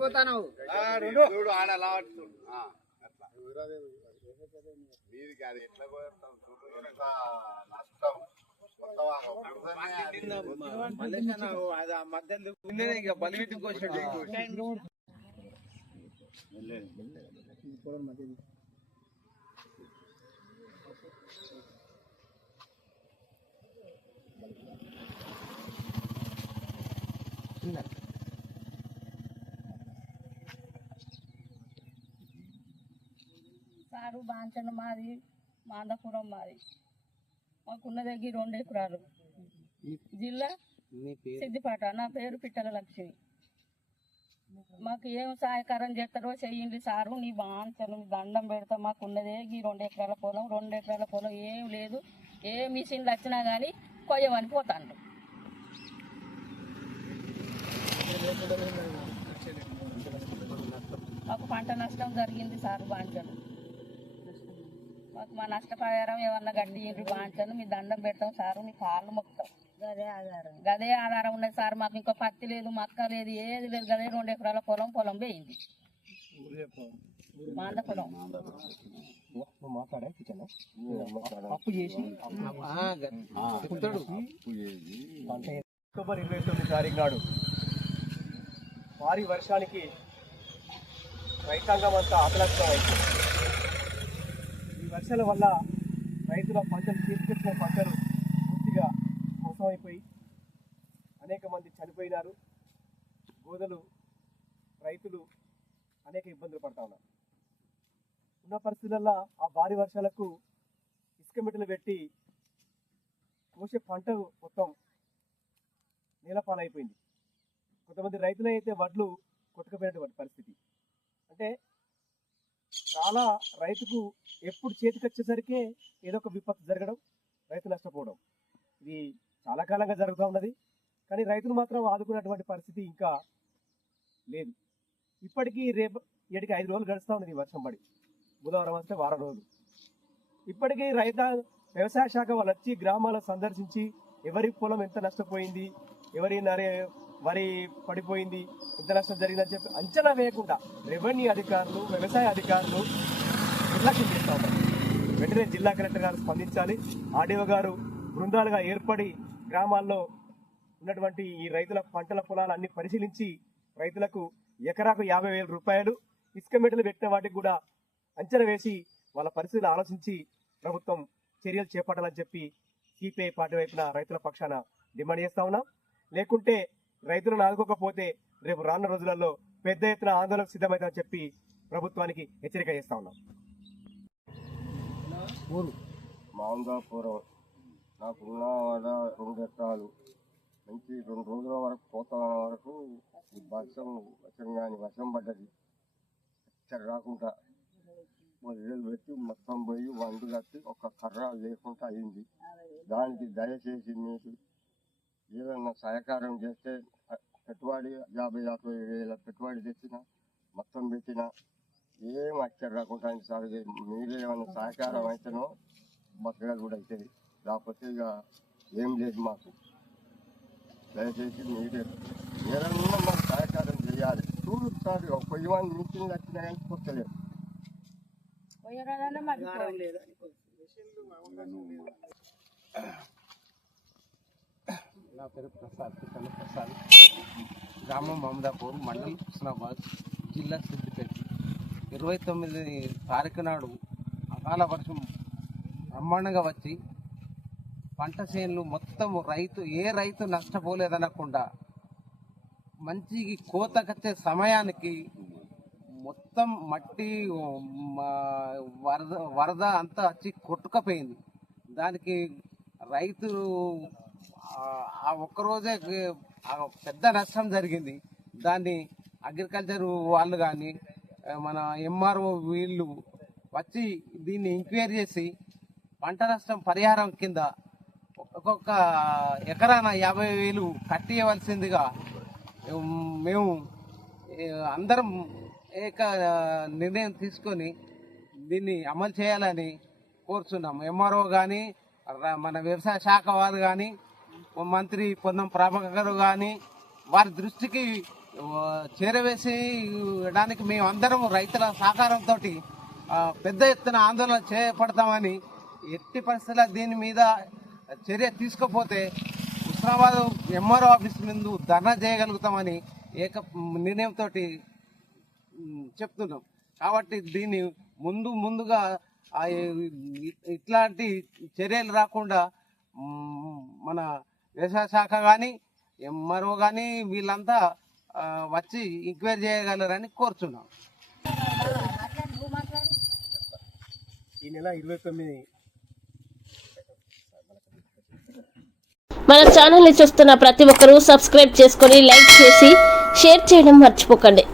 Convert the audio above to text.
పోతాను బలివిటికి వచ్చాడు. సారు బాంచన మాది, మాందపురం మాది. మాకున్న దగ్గర 2 ఎకరాలు. జిల్లా సిద్దిపేట. నా పేరు పిట్టల లక్ష్మి. మాకు ఏం సహాయకారం చేస్తారో చెయ్యండి సారు. నీ బాంచను దండం పెడతా. మాకున్నదే ఈ 2 ఎకరాల పొలం. 2 ఎకరాల పొలం ఏం లేదు. ఏ మిషన్లు వచ్చినా కానీ కొయ్యమని పోతాను. మాకు పంట నష్టం జరిగింది సారు బాంచను. మాకు మా నష్టపరిహారం ఏమన్నా గడ్డి బాంచను. మీ దండం పెడతాం సారు. మీ కాళ్ళు మొక్కుతాం. గదే ఆధారం ఉన్నది సార్. మాకు ఇంకా పత్తి లేదు, మక్క లేదు, ఏది లేదు. గదే 2 ఎకరాల పొలం పోయింది. మాందపురం. అక్టోబర్ 29 తారీఖు నాడు భారీ వర్షానికి రైతాంగం అంతా ఆకలక్షం అయింది. ఈ వర్షాల వల్ల రైతుల పంటలు తీసుకొచ్చిన పంటలు పూర్తిగా మోసమైపోయి అనేక మంది చనిపోయినారు. గోదలు రైతులు అనేక ఇబ్బందులు పడతా ఉన్నారు. ఉన్న పరిస్థితులలో ఆ భారీ వర్షాలకు ఇసుక మెట్టలు పెట్టి కోసే పంట మొత్తం నేలపాలైపోయింది. కొంతమంది రైతులు అయితే వడ్లు కొట్టుకుపోయినటువంటి పరిస్థితి. అంటే చాలా రైతుకు ఎప్పుడు చేతికి వచ్చేసరికి ఏదో ఒక విపత్తు జరగడం, రైతు నష్టపోవడం, ఇది చాలా కాలంగా జరుగుతూ ఉన్నది. కానీ రైతులు మాత్రం ఆదుకున్నటువంటి పరిస్థితి ఇంకా లేదు. ఇప్పటికీ రేపు 7-5 రోజులు గడుస్తూ ఉన్నది ఈ వర్షం పడి. బుధవారం వస్తే వారం రోజులు. ఇప్పటికీ వ్యవసాయ శాఖ వాళ్ళు వచ్చి గ్రామాలను సందర్శించి ఎవరి పొలం ఎంత నష్టపోయింది, ఎవరి వరి పడిపోయింది, ఎంత నష్టం జరిగిందని చెప్పి అంచనా వేయకుండా రెవెన్యూ అధికారులు, వ్యవసాయ అధికారులు నిర్లక్ష్యం చేస్తూ ఉన్నారు. వెంటనే జిల్లా కలెక్టర్ గారు స్పందించాలి. ఆర్డీఓ గారు బృందాలుగా ఏర్పడి గ్రామాల్లో ఉన్నటువంటి ఈ రైతుల పంటల పొలాలన్నీ పరిశీలించి రైతులకు ఎకరాకు 50,000 రూపాయలు ఇసుక మెట్టలు పెట్టిన వాటికి కూడా అంచనా వేసి వాళ్ళ పరిస్థితులు ఆలోచించి ప్రభుత్వం చర్యలు చేపట్టాలని చెప్పి సిపిఐ పార్టీ వైపున రైతుల పక్షాన డిమాండ్ చేస్తా ఉన్నాం. లేకుంటే రైతులను ఆదుకోకపోతే రేపు రానున్న రోజులలో పెద్ద ఎత్తున ఆందోళనకు సిద్ధమవుతామని చెప్పి ప్రభుత్వానికి హెచ్చరిక చేస్తా ఉన్నాం. మాందాపురం నాకున్న 2 ఎకరాలు నుంచి 2 రోజుల వరకు పోతాన వరకు ఈ వర్షం పడ్డది. రాకుండా 10,000 పెట్టి మొత్తం పోయి వండు కట్టి ఒక కర్ర లేకుండా అయింది. దానికి దయచేసి మీకు ఏదన్నా సహకారం చేస్తే పెట్టుబడి 50,000 పెట్టుబడి తెచ్చిన మొత్తం పెట్టిన ఏం అచ్చరు రాకుండా సార్. మీరు ఏమైనా సహకారం అయితేనో బతకలు కూడా అవుతుంది. లేకపోతే ఇక ఏం లేదు మాకు. దయచేసి మీరే ఏదన్నా మాకు సహకారం చేయాలి. చూడుతారు పొయ్యవాన్ని మీటింగ్ వచ్చినా కానీ కొట్టలేదు. నా పేరు ప్రసాద్, గ్రామం మాందాపూర్, మండలం హుస్నాబాద్, జిల్లా సిద్దిపేట. 29 తారీఖు నాడు అకాల వర్షం బ్రహ్మాండంగా వచ్చి పంట చేనులు మొత్తం ఏ రైతు నష్టపోలేదనకుండా మంచి కోతకొచ్చే సమయానికి మొత్తం మట్టి వరద అంతా వచ్చి కొట్టుకపోయింది. దానికి రైతులు ఆ ఒక్కరోజే పెద్ద నష్టం జరిగింది. దాన్ని అగ్రికల్చర్ వాళ్ళు కానీ మన ఎంఆర్ఓ వీళ్ళు వచ్చి దీన్ని ఎంక్వైరీ చేసి పంట నష్టం పరిహారం కింద ఒక్కొక్క ఎకరాన 50,000 కట్టియవలసిందిగా మేము అందరం ఏక నిర్ణయం తీసుకొని దీన్ని అమలు చేయాలని కోరుచున్నాం. ఎంఆర్ఓ కానీ మన వ్యవసాయ శాఖ వారు కానీ మంత్రి పొన్నం ప్రభాకర్ కానీ వారి దృష్టికి చేరవేసేయడానికి మేము అందరం రైతుల సహకారంతో పెద్ద ఎత్తున ఆందోళన చేపడతామని, ఎట్టి పరిస్థితుల్లో దీని మీద చర్య తీసుకోకపోతే హుస్నాబాద్ ఎంఆర్ఓ ఆఫీస్ ముందు ధర్నా చేయగలుగుతామని ఏక నిర్ణయంతో చెప్తున్నాం. కాబట్టి దీన్ని ముందుగా ఇట్లాంటి చర్యలు రాకుండా మన వ్యవసాయ శాఖ కానీ ఎంఆర్ఓ కానీ వీళ్ళంతా వచ్చి ఎంక్వైరీ చేయగలరని కోరుచున్నాం. ఈ నెల 29 మన ఛానల్ని చూస్తున్న ప్రతి ఒక్కరూ సబ్స్క్రైబ్ చేసుకొని లైక్ చేసి షేర్ చేయడం మర్చిపోకండి.